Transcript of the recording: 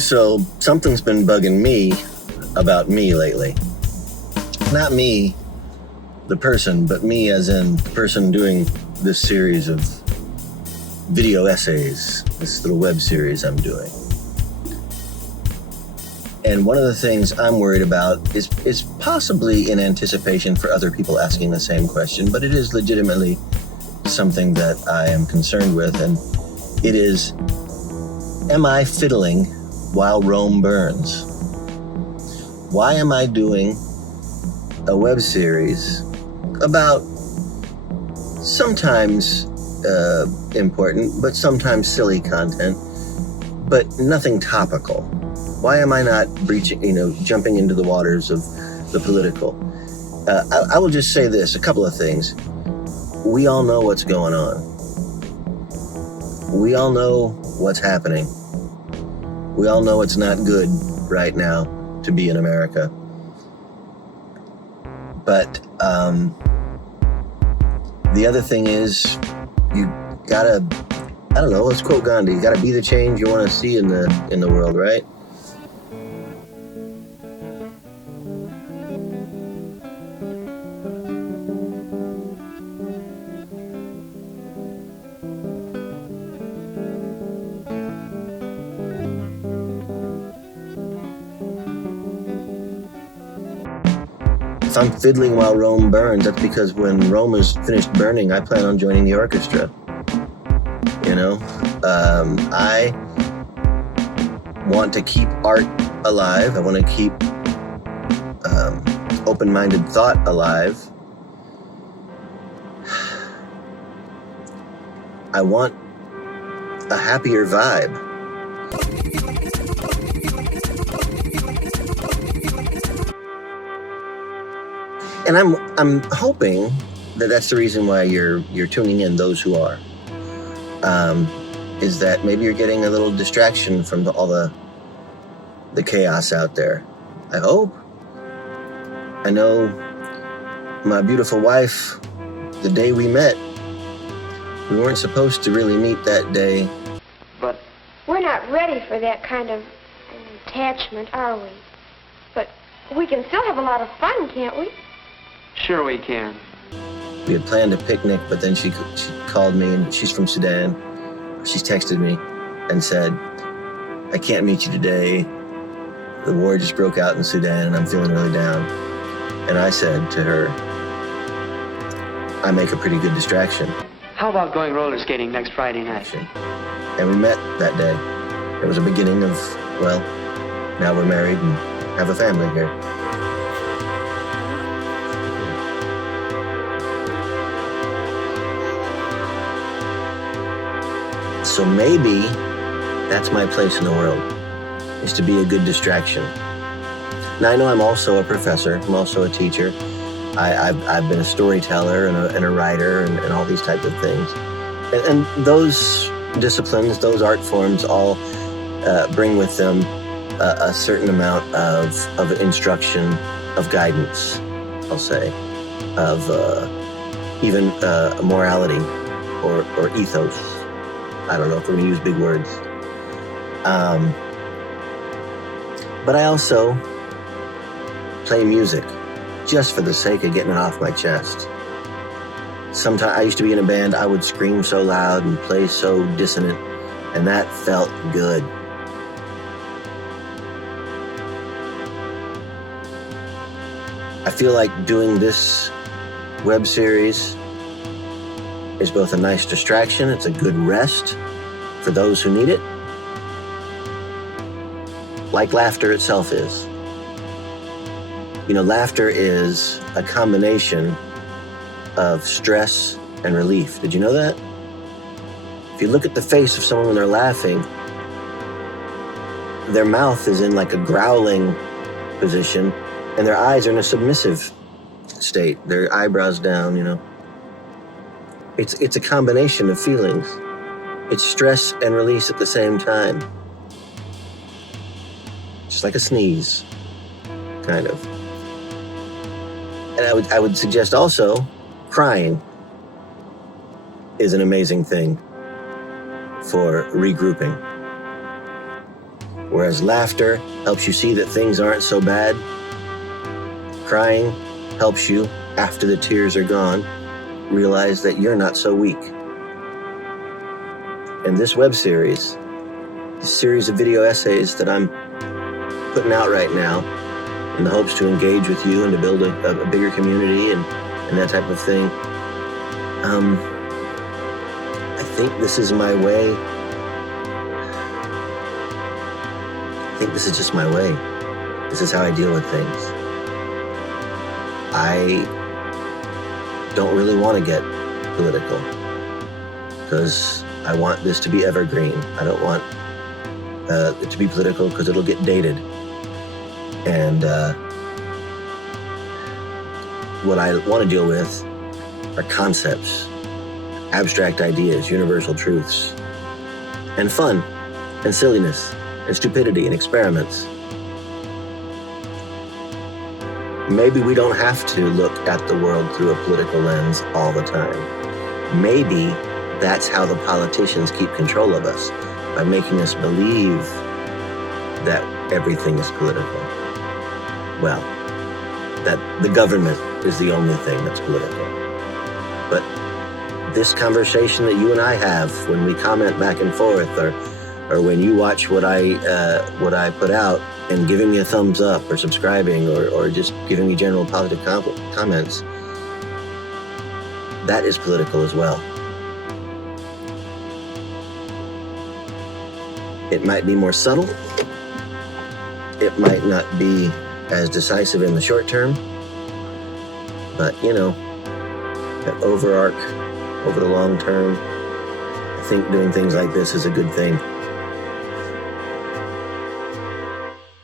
So something's been bugging me about me lately. Not me, the person, but me as in the person doing this series of video essays, this little web series I'm doing. And one of the things I'm worried about is possibly in anticipation for other people asking the same question, but it is legitimately something that I am concerned with, and it is, am I fiddling while Rome burns? Why am I doing a web series about sometimes important, but sometimes silly content, but nothing topical? Why am I not jumping into the waters of the political? I will just say this, a couple of things. We all know what's going on. We all know what's happening. We all know it's not good right now to be in America. But the other thing is, you gotta, I don't know, let's quote Gandhi, you gotta be the change you want to see in the world, right? If I'm fiddling while Rome burns, that's because when Rome is finished burning, I plan on joining the orchestra. I want to keep art alive. I want to keep open-minded thought alive. I want a happier vibe. And I'm hoping that that's the reason why you're tuning in, those who are, is that maybe you're getting a little distraction from all the chaos out there. I hope. I know my beautiful wife, the day we met, we weren't supposed to really meet that day. But we're not ready for that kind of attachment, are we? But we can still have a lot of fun, can't we? Sure we can. We had planned a picnic, but then she called me, and she's from Sudan. She's texted me and said, I can't meet you today. The war just broke out in Sudan and I'm feeling really down. And I said to her, I make a pretty good distraction. How about going roller skating next Friday night? And we met that day. It was a beginning of, well, now we're married and have a family here. So maybe that's my place in the world, is to be a good distraction. Now, I know I'm also a professor. I'm also a teacher. I've been a storyteller and a writer and all these types of things. And those disciplines, those art forms all bring with them a certain amount of instruction, of guidance, I'll say, of even morality or ethos. I don't know if we're going to use big words. But I also play music just for the sake of getting it off my chest. Sometimes I used to be in a band, I would scream so loud and play so dissonant, and that felt good. I feel like doing this web series is both a nice distraction, it's a good rest for those who need it, like laughter itself is. Laughter is a combination of stress and relief. Did you know that? If you look at the face of someone when they're laughing, their mouth is in like a growling position, and their eyes are in a submissive state, their eyebrows down, It's a combination of feelings. It's stress and release at the same time. Just like a sneeze, kind of. And I would suggest also, crying is an amazing thing for regrouping. Whereas laughter helps you see that things aren't so bad. Crying helps you, after the tears are gone, realize that you're not so weak. And this web series, this series of video essays that I'm putting out right now in the hopes to engage with you and to build a bigger community and that type of thing, I think this is my way. I think this is just my way. This is how I deal with things. I don't really want to get political because I want this to be evergreen. I don't want it to be political because it'll get dated. And what I want to deal with are concepts, abstract ideas, universal truths, and fun, and silliness, and stupidity, and experiments. Maybe we don't have to look at the world through a political lens all the time. Maybe that's how the politicians keep control of us, by making us believe that everything is political. Well, that the government is the only thing that's political. But this conversation that you and I have when we comment back and forth, or when you watch what I put out and giving me a thumbs up or subscribing or just giving me general positive comments, that is political as well. It might be more subtle. It might not be as decisive in the short term, but that overarch over the long term, I think doing things like this is a good thing.